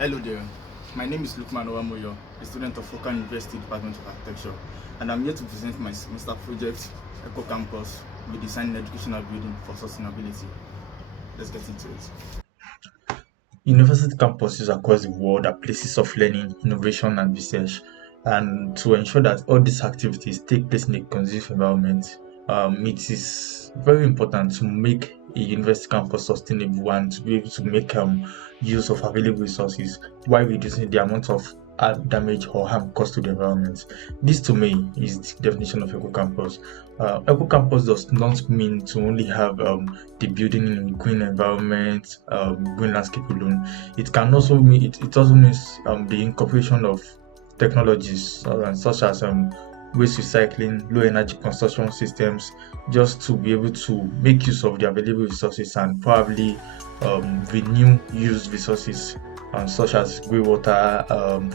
Hello there, my name is Luqman Owamoyo, a student of Okan20f Department of Architecture, and I'm here to present my semester project, Eco Campus, Redesigning Educational Building for Sustainability. Let's get into it. University campuses across the world are places of learning, innovation, and research. And to ensure that all these activities take place in a conducive environment, it is very important to make a university campus sustainable and to be able to make use of available resources while reducing the amount of damage or harm caused to the environment. This, to me, is the definition of eco-campus. Eco-campus does not mean to only have the building in a green environment, green landscape alone. It can also mean it also means the incorporation of technologies such as waste recycling, low energy construction systems, just to be able to make use of the available resources and probably renew used resources such as grey water,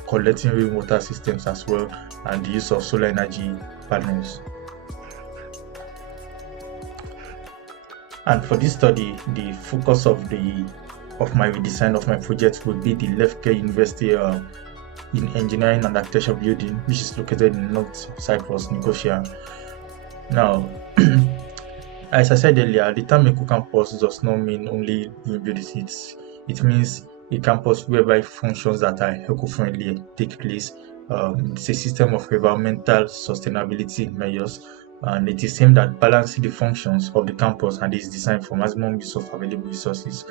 collecting rainwater systems as well, and the use of solar energy panels. And for this study, the focus of my redesign of my project would be the Lefke University in Engineering and Architecture building, which is located in North Cyprus, Nicosia. Now, as I said earlier, the term eco-campus does not mean only new buildings. It means a campus whereby functions that are eco-friendly take place. It's a system of environmental sustainability measures, and it is aimed at balancing the functions of the campus and is designed for maximum use of available resources.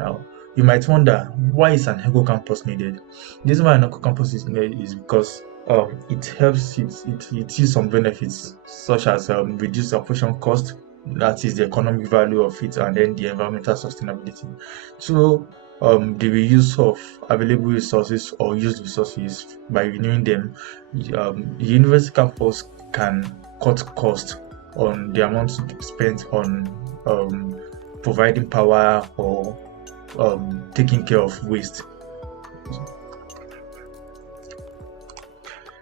Now, you might wonder, why is an eco-campus needed? The reason why an eco-campus is needed is because it helps it use some benefits such as reduce operation cost, that is the economic value of it, and then the environmental sustainability. So the reuse of available resources or used resources by renewing them, the university campus can cut cost on the amount spent on providing power or taking care of waste.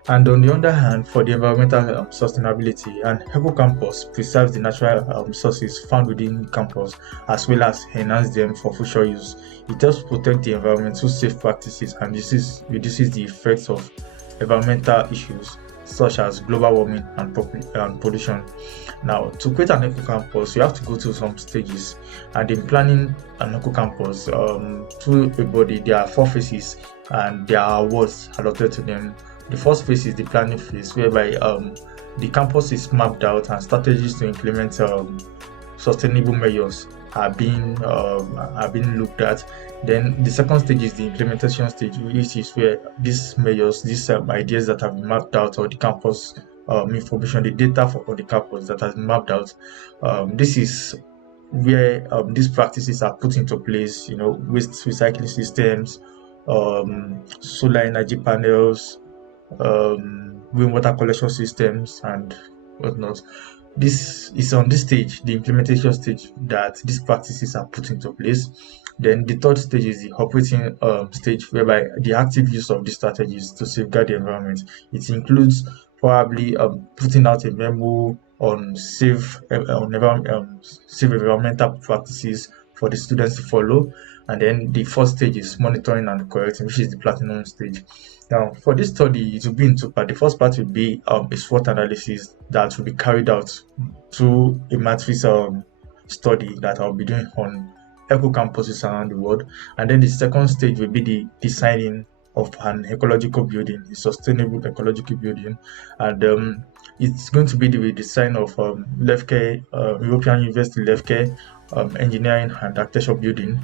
And on the other hand, for the environmental sustainability, an eco-campus preserves the natural resources found within campus as well as enhance them for future use. It helps protect the environment through safe practices and reduces the effects of environmental issues such as global warming and pollution. Now, to create an eco-campus, you have to go through some stages. And in planning an eco-campus, through a body, there are 4 phases and there are awards allotted to them. The first phase is the planning phase, whereby the campus is mapped out and strategies to implement sustainable measures are being looked at. Then the second stage is the implementation stage, which is where these measures, these ideas that have been mapped out, or the campus information, the data for the campus that has been mapped out, this is where these practices are put into place. Waste recycling systems, solar energy panels, rainwater collection systems, and whatnot. This is on this stage, the implementation stage, that these practices are put into place. Then the third stage is the operating stage, whereby the active use of these strategies to safeguard the environment. It includes probably putting out a memo on safe environmental practices for the students to follow. And then the fourth stage is monitoring and correcting, which is the platinum stage. Now, for this study, it will be in 2 parts. The first part will be a SWOT analysis that will be carried out through a matrix study that I'll be doing on eco-campuses around the world. And then the second stage will be the designing of an ecological building, a sustainable ecological building. And it's going to be the redesign of Lefke, European University Lefke Engineering and Architecture building.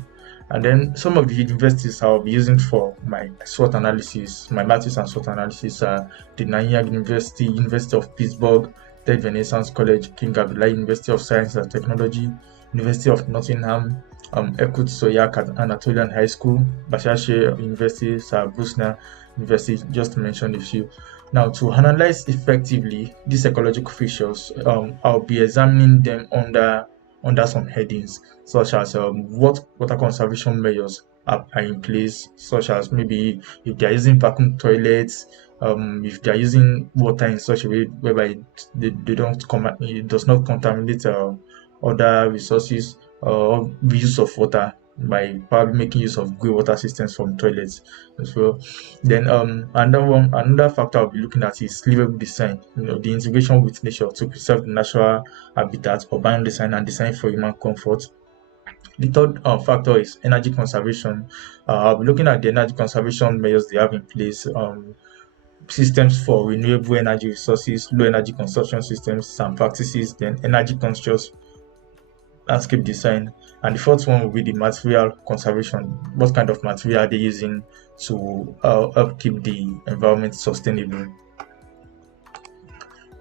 And then some of the universities I'll be using for my SWOT analysis, my matrix and SWOT analysis, are the Nanyang University, University of Pittsburgh, Ted Renaissance College, King Abdullah University of Science and Technology, University of Nottingham, Ekut Soyak Anatolian High School, Bashashe University, Sarabusna University, just to mention a few. Now, to analyze effectively these ecological features, I'll be examining them under some headings, such as what water conservation measures are in place, such as maybe if they are using vacuum toilets, if they are using water in such a way whereby it does not contaminate other resources, or use of water by probably making use of grey water systems from toilets as well. Then another factor I'll be looking at is livable design. The integration with nature to preserve the natural habitat, urban design, and design for human comfort. The third factor is energy conservation. I'll be looking at the energy conservation measures they have in place, systems for renewable energy resources, low energy consumption systems and practices, then energy conscious landscape design. And the fourth one will be the material conservation. What kind of material are they using to help keep the environment sustainable?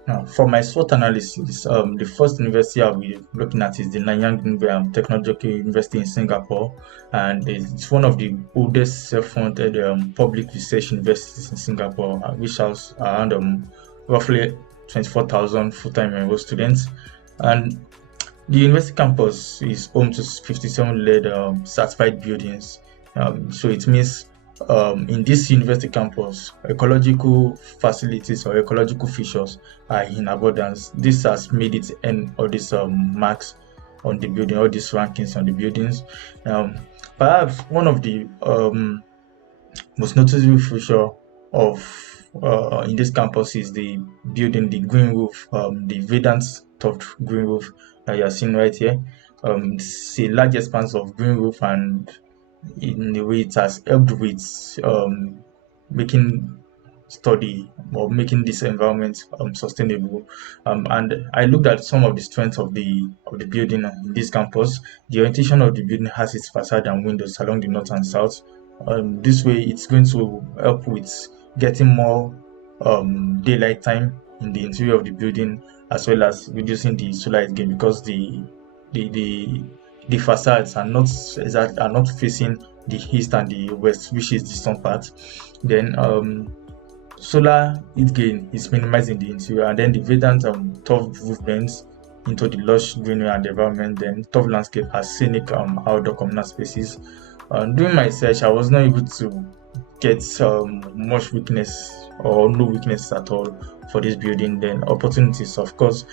Now, for my SWOT analysis, the first university I'll be looking at is the Nanyang Technological University in Singapore, and it's one of the oldest self-funded public research universities in Singapore, which has around roughly 24,000 full-time enrolled students. And the university campus is home to 57 LED certified buildings. So it means in this university campus, ecological facilities or ecological features are in abundance. This has made it earn all these marks on the building, all these rankings on the buildings. Perhaps one of the most noticeable feature of in this campus is the building, the green roof, the Vedant topped green roof that you are seeing right here. It's a large expanse of green roof, and in a way it has helped with making study or making this environment sustainable. And I looked at some of the strengths of the building in this campus. The orientation of the building has its facade and windows along the north and south. This way it's going to help with getting more daylight time in the interior of the building, as well as reducing the solar heat gain, because the facades are not facing the east and the west, which is the sun part. Then solar heat gain is minimized in the interior, and then the Vedant turf roof blends into the lush greenery and environment. Then turf landscape has scenic outdoor communal spaces. During my research, I was not able to get much weakness or no weakness at all for this building. Then opportunities, of course,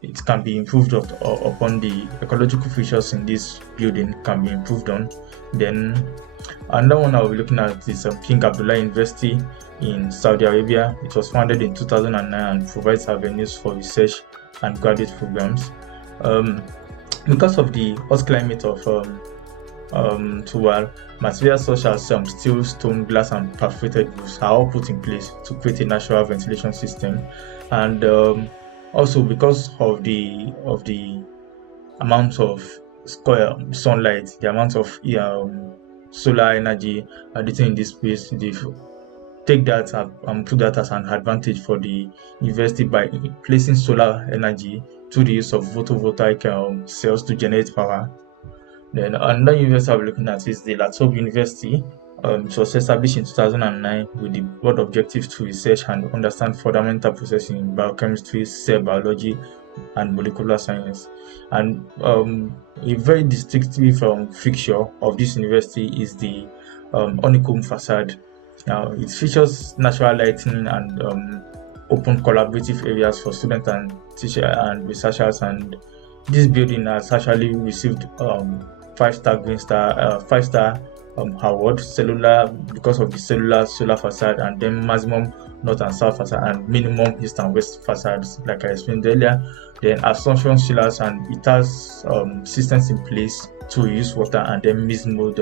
it can be improved upon. The ecological features in this building can be improved on. Then another one I'll be looking at is King Abdullah University in Saudi Arabia. It was founded in 2009 and provides avenues for research and graduate programs. Because of the hot climate of Tuwal, materials such as steel, stone, glass, and perforated roofs are all put in place to create a natural ventilation system. And also, because of the amount of sunlight, the amount of solar energy additive in this space, they take that and put that as an advantage for the university by placing solar energy through the use of photovoltaic cells to generate power. Then another university I'll be looking at is the Latop University. It was established in 2009 with the broad objective to research and understand fundamental processes in biochemistry, cell biology, and molecular science. And a very distinctive feature of this university is the honeycomb facade. Now, it features natural lighting and open collaborative areas for students and teachers and researchers. And this building has actually received 5-star Green Star, 5-star award, cellular, because of the cellular solar facade, and then maximum north and south facade, and minimum east and west facades, like I explained earlier. Then assumption chillers, and it has systems in place to use water and then mist mold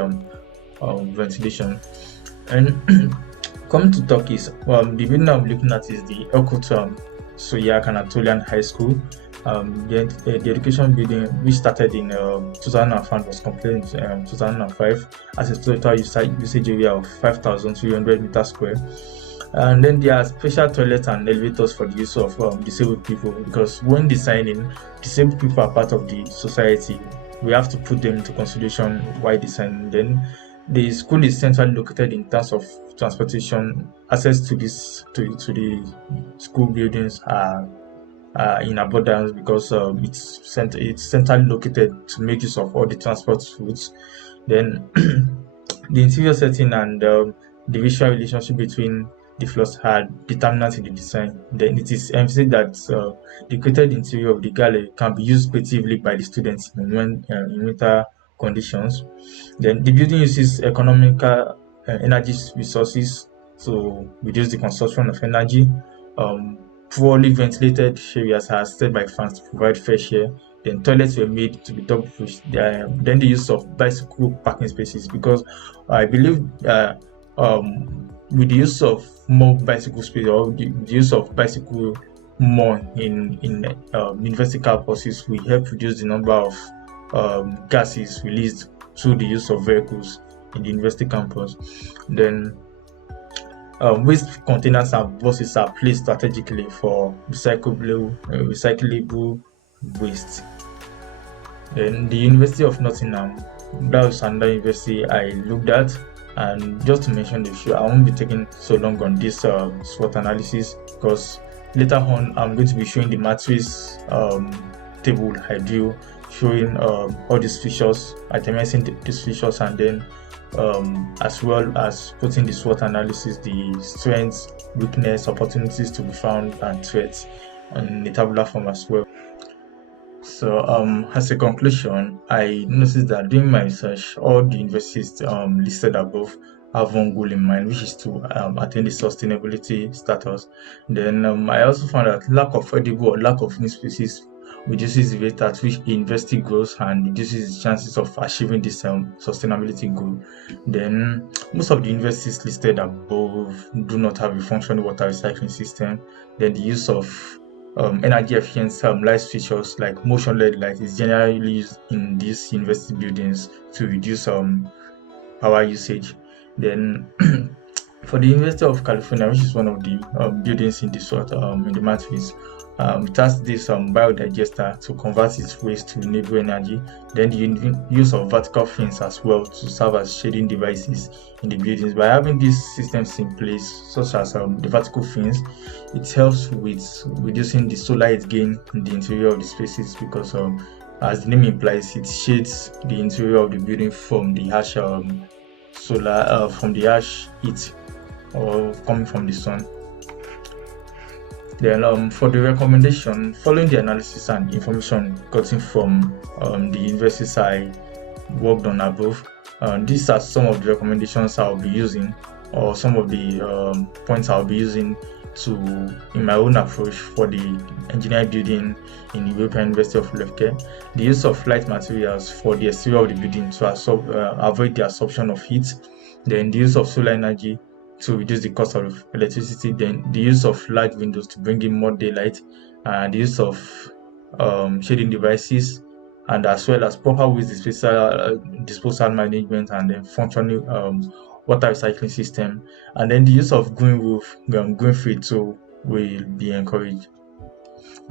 ventilation. And coming to Turkey, the building I'm looking at is the Erkut Soyak Anatolian High School. The education building, which started in 2005, was completed in 2005, as a total usage area of 5,300 meters square. And then there are special toilets and elevators for the use of disabled people, because when designing, disabled people are part of the society. We have to put them into consideration while designing. Then the school is centrally located in terms of transportation. Access to the school buildings are in abundance, because it's centrally located to make use of all the transport routes. Then the interior setting and the visual relationship between the floors are determinant in the design. Then it is emphasized that the created interior of the gallery can be used creatively by the students in winter conditions. Then the building uses economical energy resources to reduce the consumption of energy. Poorly ventilated areas are assisted by fans to provide fresh air. Then toilets were made to be double pushed. Then the use of bicycle parking spaces, because I believe with the use of more bicycle space, or the use of bicycle more in university campuses, will help reduce the number of gases released through the use of vehicles in the university campus. Then waste containers and buses are placed strategically for recyclable waste. Then the University of Nottingham, that was another university I looked at. And just to mention the few, I won't be taking so long on this SWOT analysis, because later on I'm going to be showing the matrix table I drew, showing all these features, itemizing these features, and then as well as putting the SWOT analysis, the strengths, weakness, opportunities to be found, and threats in the tabular form as well. So as a conclusion, I noticed that during my research, all the universities listed above have one goal in mind, which is to attain the sustainability status. Then I also found that lack of edible or lack of new species reduces the rate at which the university grows and reduces the chances of achieving this sustainability goal. Then most of the universities listed above do not have a functioning water recycling system. Then the use of energy efficient light features like motion LED light is generally used in these university buildings to reduce power usage. Then for the University of California, which is one of the buildings in this sort in the matrix, it has this biodigester to convert its waste to renewable energy. Then the use of vertical fins as well to serve as shading devices in the buildings. By having these systems in place, such as the vertical fins, it helps with reducing the solar heat gain in the interior of the spaces, because as the name implies, it shades the interior of the building from the harsh from the harsh heat or coming from the sun. Then for the recommendation, following the analysis and information gotten from the universities I worked on above, these are some of the recommendations I'll be using, or some of the points I'll be using in my own approach for the engineering building in European University of Lefke. The use of light materials for the exterior of the building to avoid the absorption of heat. Then the use of solar energy to reduce the cost of electricity. Then the use of large windows to bring in more daylight, and the use of shading devices, and as well as proper waste disposal management, and then functioning water recycling system. And then the use of green roof, green field too, will be encouraged.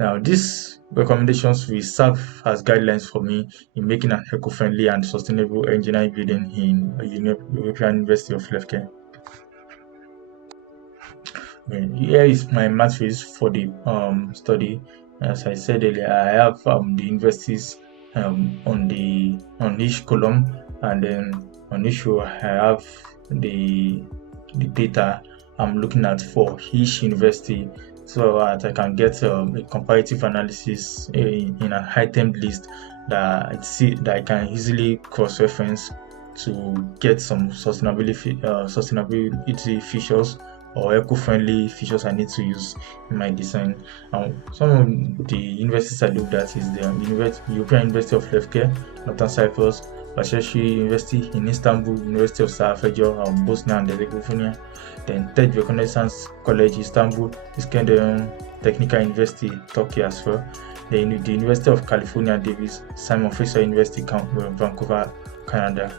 Now, these recommendations will serve as guidelines for me in making an eco-friendly and sustainable engineering building in European University of Lefke. Here is my matrix for the study. As I said earlier, I have the universities on each column, and then on each row I have the data I'm looking at for each university, so that I can get a comparative analysis in an item list that I can easily cross-reference to get some sustainability features or eco-friendly features I need to use in my design. Some of the universities I looked at is the European University of Lefke, Northern Cyprus, Başakşehir University in Istanbul, University of Sarajevo, Bosnia and Herzegovina, then Ted Reconnaissance College, Istanbul, Iskender Technical University, Turkey as well, then the University of California, Davis, Simon Fraser University, Vancouver, Canada.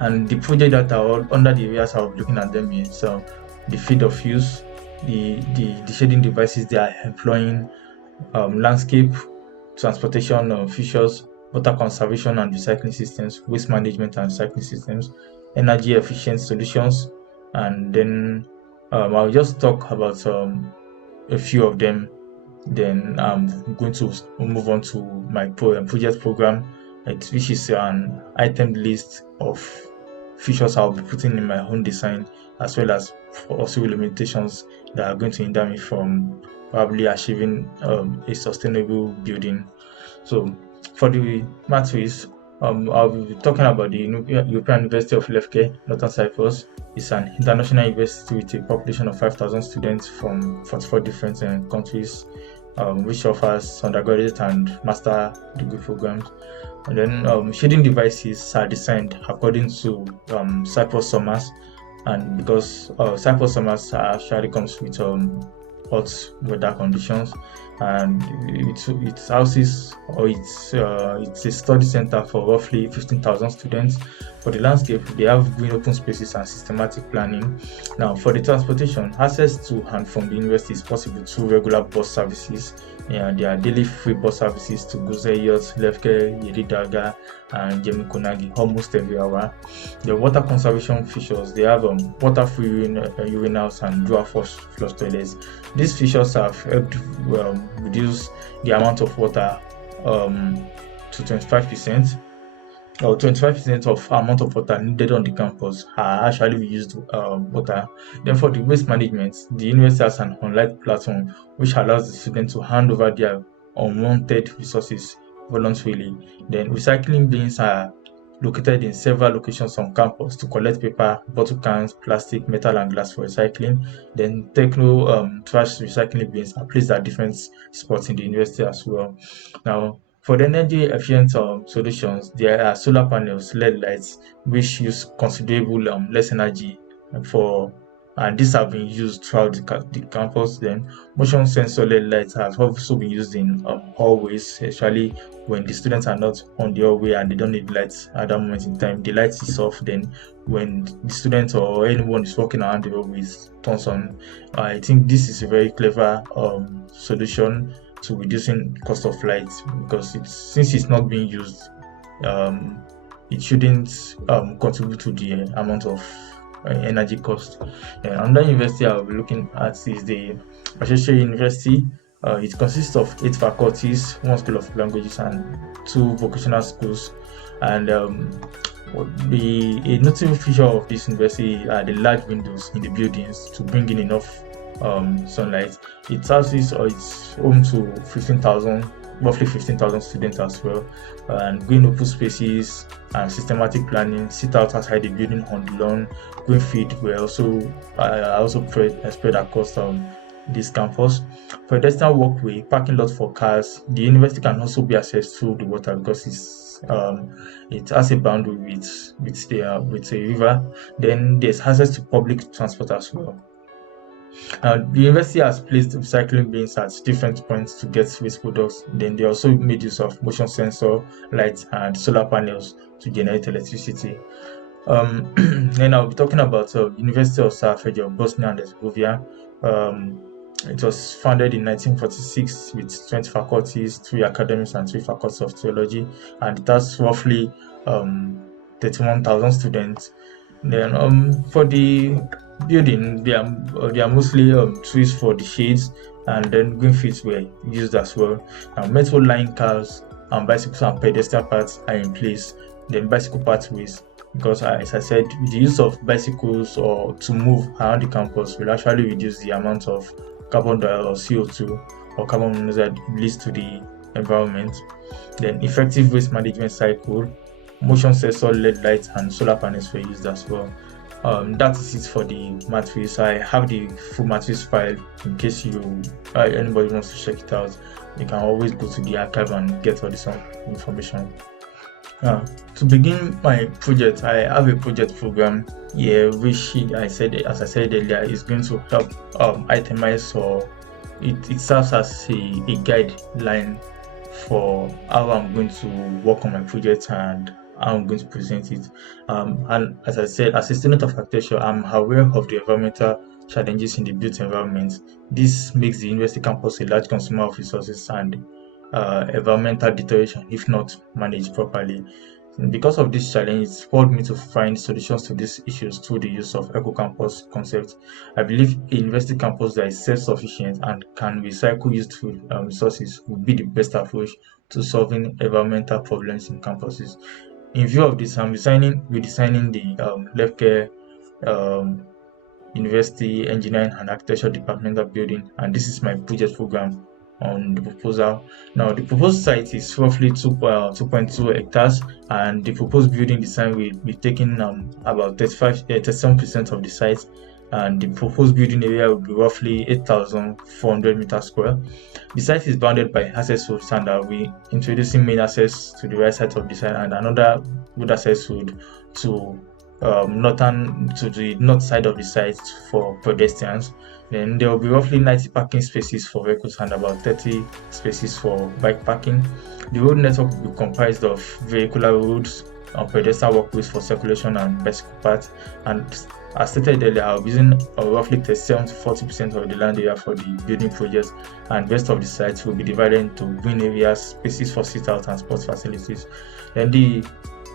And the project that are under the areas I'll be looking at them is the field of use, the shading devices they are employing, landscape, transportation features, water conservation and recycling systems, waste management and recycling systems, energy efficient solutions, and then I'll just talk about a few of them. Then I'm going to move on to my project program, which is an item list of features I'll be putting in my own design, as well as also limitations that are going to hinder me from probably achieving a sustainable building. So For the matrix, I'll be talking about the European University of Lefke, Northern Cyprus. It's an international university with a population of 5,000 students from 44 different countries, which offers undergraduate and master degree programs. And then shading devices are designed according to Cyprus summers, and because Cyprus summers actually comes with hot weather conditions, and it houses, or it's a study center for roughly 15,000 students. For the landscape, they have green open spaces and systematic planning. Now, for the transportation, access to and from the university is possible through regular bus services. There are daily free bus services to Guzeyot, Lefke, Yeridaga, and Jemikonagi almost every hour. The water conservation features, they have water-free urinals and dual-force flush toilets. These features have helped reduce the amount of water to 25%. Or 25% of amount of water needed on the campus are actually reused water. Then for the waste management, the university has an online platform which allows the students to hand over their unwanted resources voluntarily. Then recycling bins are located in several locations on campus to collect paper, bottle cans, plastic, metal, and glass for recycling. Then techno trash recycling bins are placed at different spots in the university as well. Now, for the energy efficient solutions, there are solar panels, LED lights, which use considerable less energy for, and these have been used throughout the campus. Then motion sensor LED lights have also been used in hallways, especially when the students are not on the hallway and they don't need lights at that moment in time. The light is off. Then when the student or anyone is walking around the hallway, it turns on. I think this is a very clever solution to reducing cost of light, because since it's not being used, it shouldn't contribute to the amount of energy cost. Another university I'll be looking at is the Manchester University. It consists of 8 faculties, 1 school of languages, and 2 vocational schools. And a notable feature of this university are the large windows in the buildings to bring in enough sunlight. It houses, or it's home to roughly 15,000 students as well, and green open spaces and systematic planning. Sit out outside the building on the lawn. Green field were also spread across this campus. For pedestrian walkway, parking lot for cars, the university can also be accessed through the water because it has a boundary with a river. Then there's access to public transport as well. The university has placed recycling bins at different points to get waste products. Then they also made use of motion sensor lights and solar panels to generate electricity. Then I'll be talking about University of Sarajevo, Bosnia and Herzegovina. It was founded in 1946 with 20 faculties, 3 academics, and 3 faculties of theology, and it has roughly 31,000 students. Then for the building, they are mostly trees for the shades, and then green fields were used as well. Metro line cars and bicycles and pedestrian paths are in place. Then bicycle pathways, because as I said, the use of bicycles or to move around the campus will actually reduce the amount of carbon dioxide or CO2 or carbon monoxide released to the environment. Then effective waste management cycle, motion sensor LED lights and solar panels were used as well. That is it for the matrix. I have the full matrix file in case anybody wants to check it out. You can always go to the archive and get all this information. To begin my project, I have a project program here, which as I said earlier, is going to help itemize, or it serves as a guideline for how I'm going to work on my project and how I'm going to present it. And as I said, as a student of architecture, I'm aware of the environmental challenges in the built environment. This makes the university campus a large consumer of resources and environmental deterioration if not managed properly. Because of this challenge, it spurred me to find solutions to these issues through the use of eco-campus concept. I believe a university campus that is self-sufficient and can recycle used resources would be the best approach to solving environmental problems in campuses. In view of this, I'm redesigning the Lefke University Engineering and Architecture Departmental Building, and this is my project program on the proposal. Now, the proposed site is roughly 2.2 hectares, and the proposed building design will be taking about 37% of the site, and the proposed building area will be roughly 8,400 meters square. The site is bounded by access roads, and we introducing main access to the right side of the site and another good access road to the north side of the site for pedestrians. Then there will be roughly 90 parking spaces for vehicles and about 30 spaces for bike parking. The road network will be comprised of vehicular roads, pedestrian walkways for circulation and bicycle paths. And as stated earlier, I'll be using roughly 37 to 40% of the land area for the building projects, and rest of the sites will be divided into green areas, spaces for sit-out and sports facilities. Then the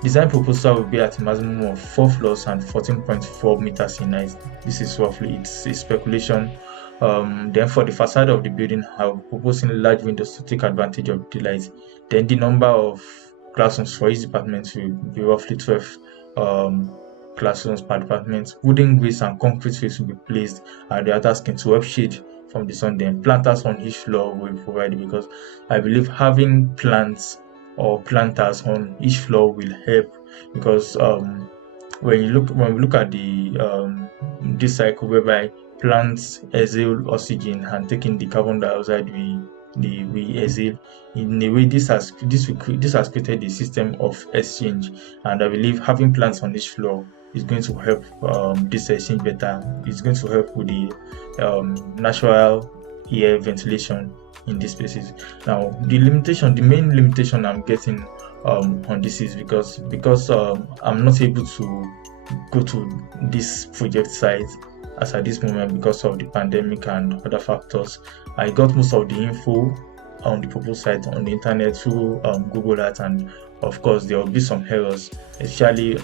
design proposal will be at a maximum of 4 floors and 14.4 meters in height. This is roughly, it's a speculation. Then for the facade of the building, I'm proposing large windows to take advantage of the light. Then the number of classrooms for each department will be roughly 12 classrooms per department. Wooden grids and concrete face will be placed at the outer skin to help shade from the sun. Then planters on each floor will be provided, because I believe having plants or planters on each floor will help, because when we look at the this cycle whereby plants exhale oxygen and taking the carbon dioxide we exhale, in a way this has created a system of exchange, and I believe having plants on each floor is going to help this exchange better. It's going to help with the natural air ventilation in these spaces. Now, the main limitation I'm getting on this is because I'm not able to go to this project site as at this moment because of the pandemic and other factors. I got most of the info on the proposed site on the internet through Google Earth, and of course there will be some errors, especially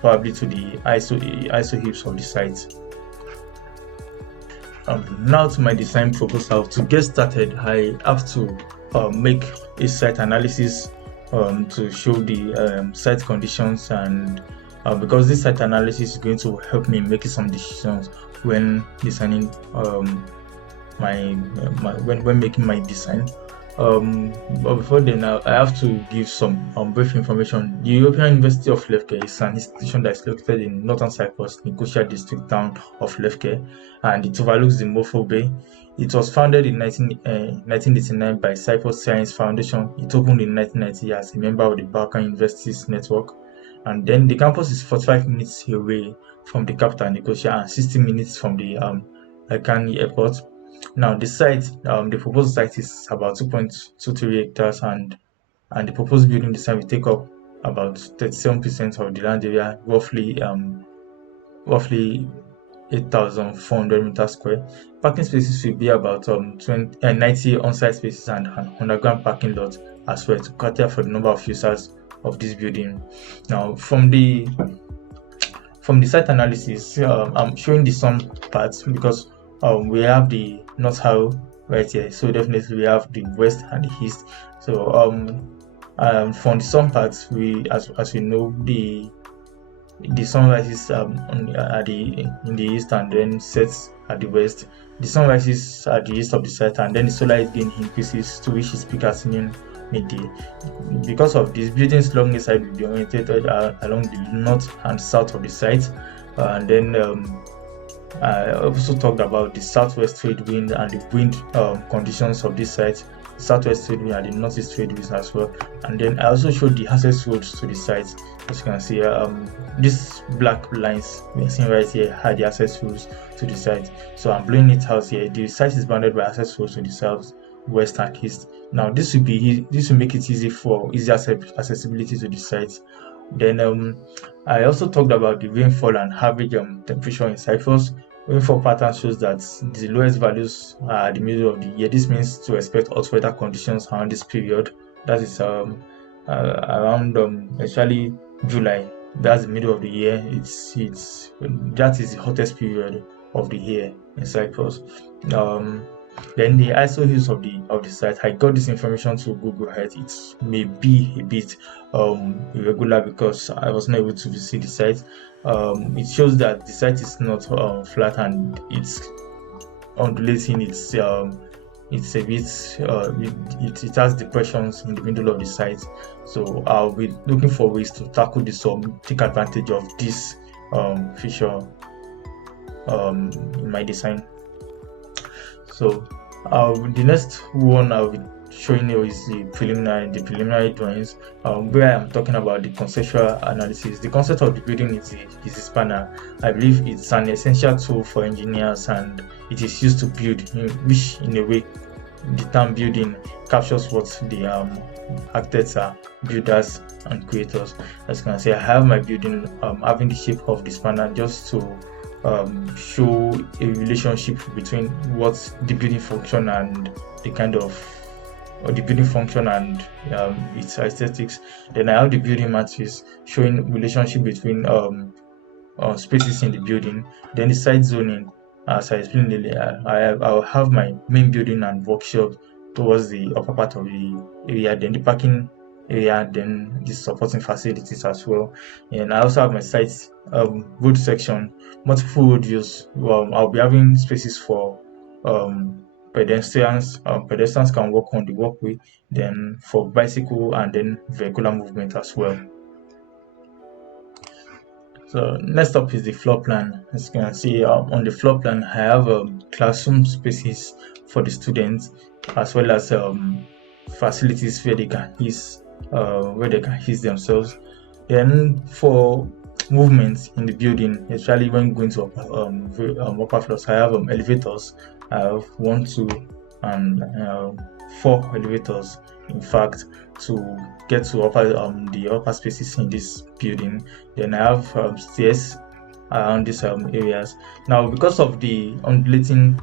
probably to the ISO heaps of the site. Now to my design proposal. To get started, I have to make a site analysis to show the site conditions, and because this site analysis is going to help me making some decisions when designing when making my design. But before then, I have to give some brief information. The European University of Lefke is an institution that is located in northern Cyprus, Nicosia district town of Lefke, and it overlooks the Mofo Bay. It was founded in 1989 by Cyprus Science Foundation. It opened in 1990 as a member of the Balkan Universities Network, and then the campus is 45 minutes away from the capital Nicosia and 60 minutes from the Icani airport. Now the site, the proposed site is about 2.23 hectares, and the proposed building design will take up about 37% of the land area, roughly 8,400 meters square. Parking spaces will be about 90 on-site spaces and an underground parking lot as well to cater for the number of users of this building. Now from the site analysis, I'm showing the sun parts because we have the north arrow right here, so definitely we have the west and the east. So from the sun parts, we as we know, the sun rises in the east and then sets at the west. The sun rises at the east of the site, and then the solar heat gain increases to reach its peak at midday. Because of this, buildings along the side will be oriented along the north and south of the site, and then I also talked about the southwest trade wind and the wind conditions of this site, southwest trade wind and the northeast trade winds as well. And then I also showed the access roads to the site. As you can see, these black lines we are seeing right here are the access roads to the site. So I'm blowing it out here. The site is bounded by access roads to the south, west and east. Now this will make it easy for easier accessibility to the site. Then I also talked about the rainfall and average temperature in Cyprus. Rainfall pattern shows that the lowest values are the middle of the year. This means to expect hot weather conditions around this period. That is around actually July. That's the middle of the year. That is the hottest period of the year in Cyprus. Then the ISO use of the site, I got this information to Google Earth. It may be a bit irregular because I was not able to visit the site. It shows that the site is not flat and it's undulating. It's it's a bit it has depressions in the middle of the site. So I'll be looking for ways to tackle this or take advantage of this feature in my design. So the next one I'll be showing you is the preliminary drawings, where I'm talking about the conceptual analysis. The concept of the building is the spanner. I believe it's an essential tool for engineers, and it is used to build, which in a way the term building captures what the architects are, builders and creators. As you can see, I have my building having the shape of the spanner, just to show a relationship between what the building function and the kind of the building function and its aesthetics. Then I have the building matrix showing relationship between spaces in the building. Then the site zoning, as I explained earlier, I'll have my main building and workshop towards the upper part of the area, then the parking area, then the supporting facilities as well. And I also have my site road section, multiple road use. I'll be having spaces for pedestrians. Pedestrians can walk on the walkway, then for bicycle and then vehicular movement as well. So next up is the floor plan. As you can see, on the floor plan, I have classroom spaces for the students, as well as facilities where they can use themselves. Then for movements in the building, especially when going to upper floors, I have elevators. I have 1, 2, and 4 elevators, in fact, to get to the upper spaces in this building. Then I have stairs around these areas. Now, because of the undulating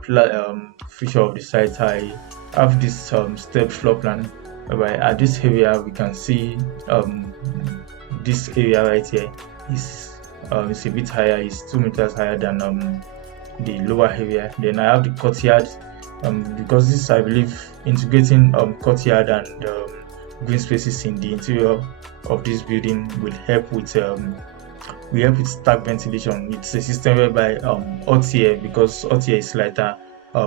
feature of the site, I have this step floor plan, whereby at this area we can see this area right here is it's a bit higher, it's 2 meters higher than the lower area. Then I have the courtyard, because this, I believe, integrating courtyard and green spaces in the interior of this building will help with stack ventilation. It's a system whereby hot air, because hot air is lighter,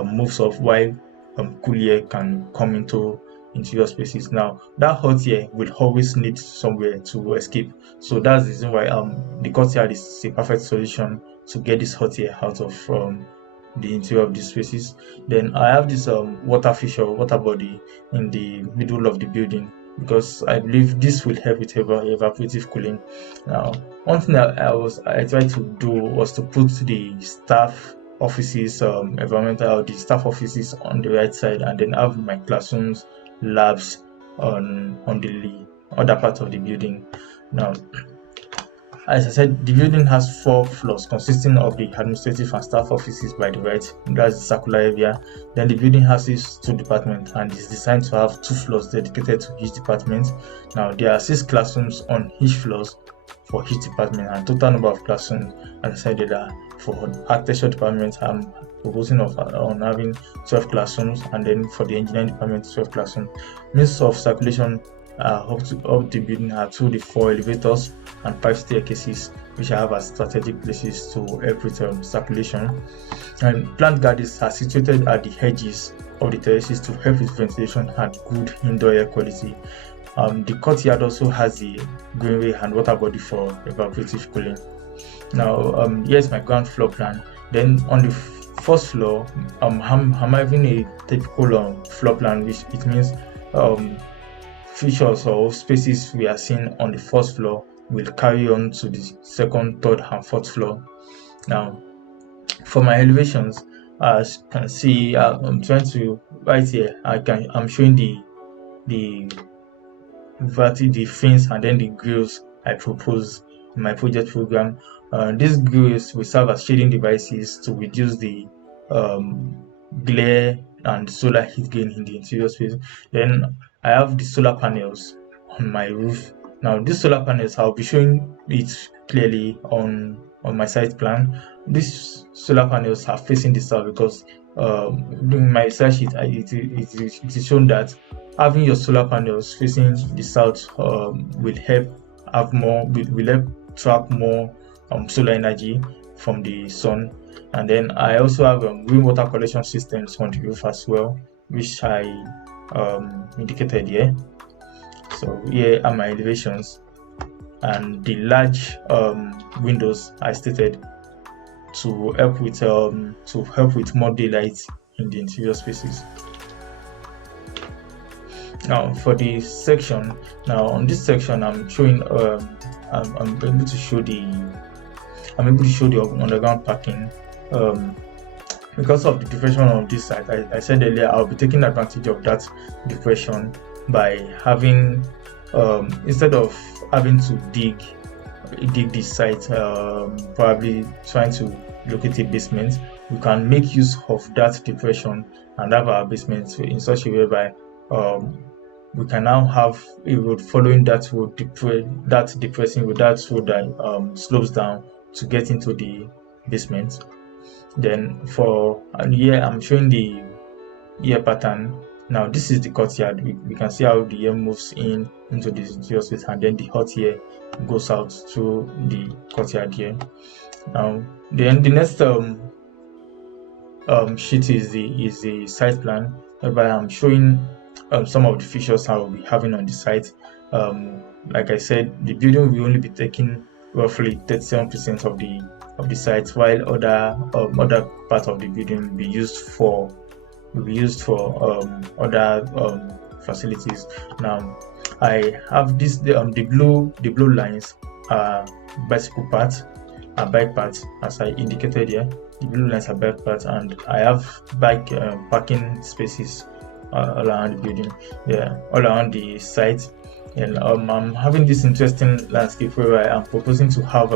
moves off, while cool air can come into interior spaces. Now that hot air will always need somewhere to escape, so that's the reason why the courtyard is a perfect solution to get this hot air out of the interior of these spaces. Then I have this water feature, water body in the middle of the building, because I believe this will help with evaporative cooling. Now, one thing I tried to do was to put the staff offices, the staff offices on the right side, and then have my classrooms, labs on the other part of the building. Now, as I said, the building has 4 floors consisting of the administrative and staff offices by the right. That's the circular area. Then the building has these 2 departments and is designed to have 2 floors dedicated to each department. Now there are 6 classrooms on each floors for each department, and total number of classrooms, as I said, for architecture department, I'm proposing on having 12 classrooms, and then for the engineering department 12 classrooms. Means of circulation up the building are 2 to 4 elevators and 5 staircases, which I have as strategic places to help with circulation. And plant gardens are situated at the edges of the terraces to help with ventilation and good indoor air quality. The courtyard also has the greenway and water body for evaporative cooling. Now, here's my ground floor plan. Then on the first floor, I'm having a typical floor plan, which it means features or spaces we are seeing on the first floor will carry on to the second, third, and fourth floor. Now, for my elevations, as you can see, I'm trying to right here. I'm showing the fence and then the grills I propose in my project program. These grills will serve as shading devices to reduce the glare and solar heat gain in the interior space. Then I have the solar panels on my roof. Now these solar panels, I'll be showing it clearly on my site plan. These solar panels are facing the south because during my research it is shown that having your solar panels facing the south will help track more solar energy from the sun. And then I also have rainwater collection systems on the roof as well. which I indicated here. So here are my elevations, and the large windows I stated to help with more daylight in the interior spaces. Now for the section, on this section I'm showing I'm able to show the underground parking. Because of the depression on this site, I said earlier I'll be taking advantage of that depression by having instead of having to dig this site, probably trying to locate a basement, we can make use of that depression and have our basement in such a way by we can now have a road following that road, depressing road, that road that slopes down to get into the basement. Then here I'm showing the ear pattern. Now this is the courtyard. We can see how the air moves into the interior space, and then the hot air goes out through the courtyard here. Now then the next sheet is the site plan, whereby I'm showing some of the features I will be having on the site. Like I said, the building will only be taking roughly 37% of the site, while other part of the building will be used for other facilities. Now I have this the blue lines are bicycle paths, are bike paths, as I indicated here. The blue lines are bike paths, and I have bike parking spaces all around the building, all around the site. And I'm having this interesting landscape where I am proposing to have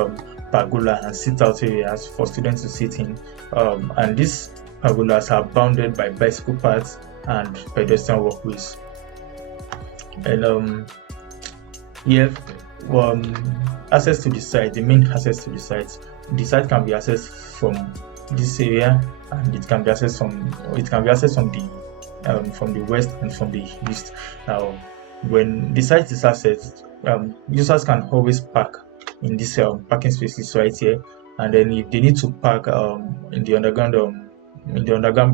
pergola and sit-out areas for students to sit in, and these pergolas are bounded by bicycle paths and pedestrian walkways. And here, access to the site, the main access to the site can be accessed from this area, and it can be accessed from the west and from the east. Now, when the site is accessed, users can always park in this parking spaces right here, and then if they need to park in the underground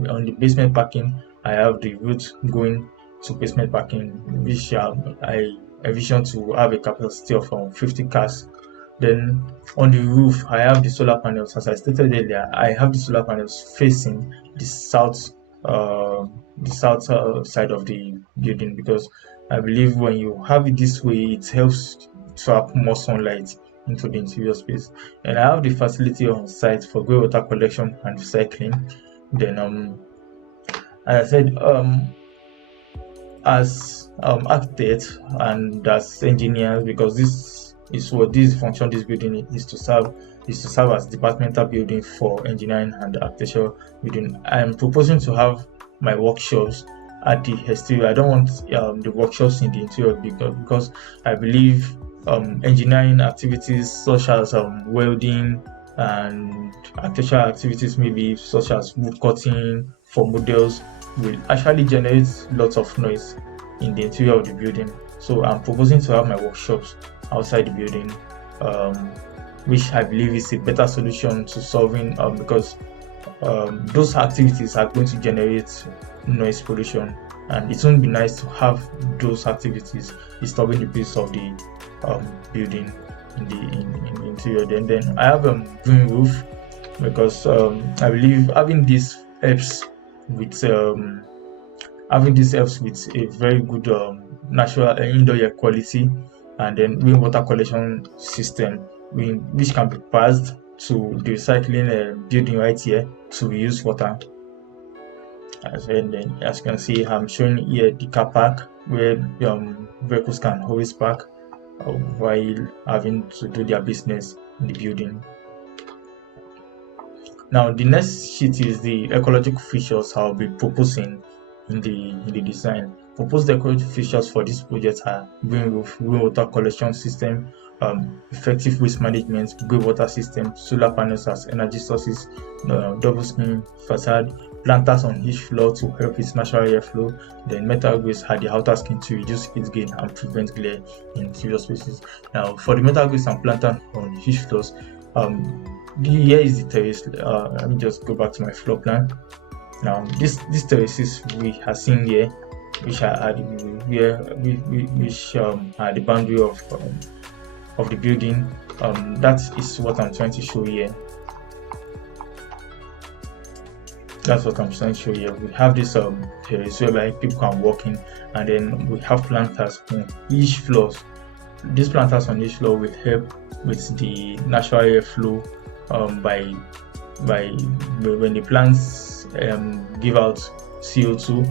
on the basement parking, I have the route going to basement parking, which I envision to have a capacity of 50 cars. Then on the roof, I have the solar panels. As I stated earlier, I have the solar panels facing the south side of the building, because I believe when you have it this way, it helps trap more sunlight into the interior space. And I have the facility on site for greywater collection and recycling. Then as I said, as architects and as engineers, because this is what this function this building is to serve as departmental building for engineering and architecture building. I am proposing to have my workshops at the exterior. I don't want the workshops in the interior because I believe engineering activities such as welding and architectural activities, maybe such as wood cutting for models, will actually generate lots of noise in the interior of the building. So I'm proposing to have my workshops outside the building, which I believe is a better solution to solving because those activities are going to generate noise pollution, and it won't be nice to have those activities disturbing the peace of the building in the interior. Then I have a green roof, because I believe having this helps with a very good natural indoor air quality, and then rainwater collection system which can be passed to the recycling building right here to reuse water. As you can see, I'm showing here the car park where vehicles can always park while having to do their business in the building. Now the next sheet is the ecological features I'll be proposing in the design. Proposed ecological features for this project are green roof, rainwater collection system, effective waste management, grey water system, solar panels as energy sources, double skin facade, planters on each floor to help with natural airflow, then metal grids at the outer skin to reduce heat gain and prevent glare in interior spaces. Now for the metal grids and planters on each floors, here is the terrace. Let me just go back to my floor plan. Now, these terraces we are seeing here, which are at the boundary of the building, that is what I'm trying to show here. That's what I'm trying to show here. We have this terrace whereby people can walk in, and then we have planters on each floor. These planters on each floor will help with the natural airflow by when the plants give out CO2,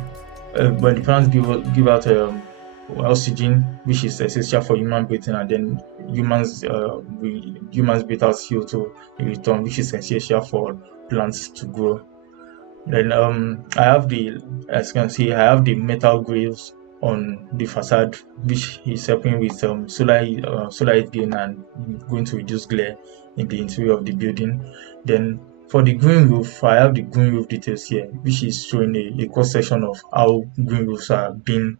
when the plants give out oxygen, which is essential for human breathing, and then humans breathe out CO2 in return, which is essential for plants to grow. Then I have as you can see, I have the metal grills on the facade, which is helping with solar heat gain and going to reduce glare in the interior of the building. Then for the green roof, I have the green roof details here, which is showing a cross section of how green roofs are being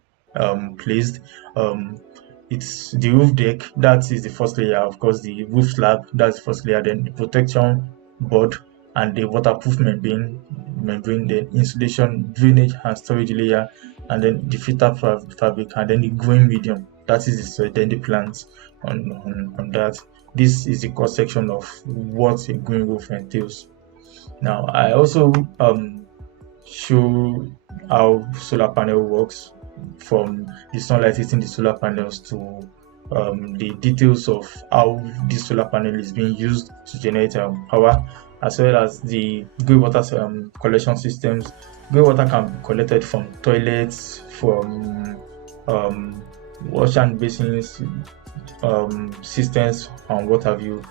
placed. It's the roof deck, that is the first layer. Of course, the roof slab, that's the first layer. Then the protection board and the waterproof membrane, the insulation, drainage and storage layer, and then the filter fabric, and then the growing medium, that is the soil, then the plants on that. This is the cross section of what a green roof entails. Now, I also show how solar panel works, from the sunlight hitting the solar panels to the details of how this solar panel is being used to generate power, as well as the grey water collection systems. Grey water can be collected from toilets, from wash and basins, systems, and what have you.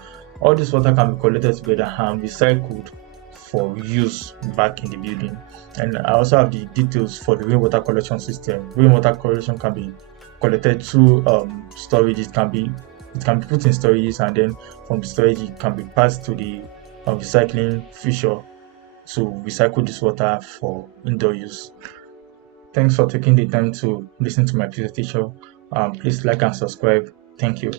All this water can be collected together and recycled for use back in the building. And I also have the details for the rainwater collection system. Rainwater collection can be collected through storage. It can be put in storages, and then from the storage it can be passed to the recycling feature to recycle this water for indoor use. Thanks for taking the time to listen to my presentation. Please like and subscribe. Thank you.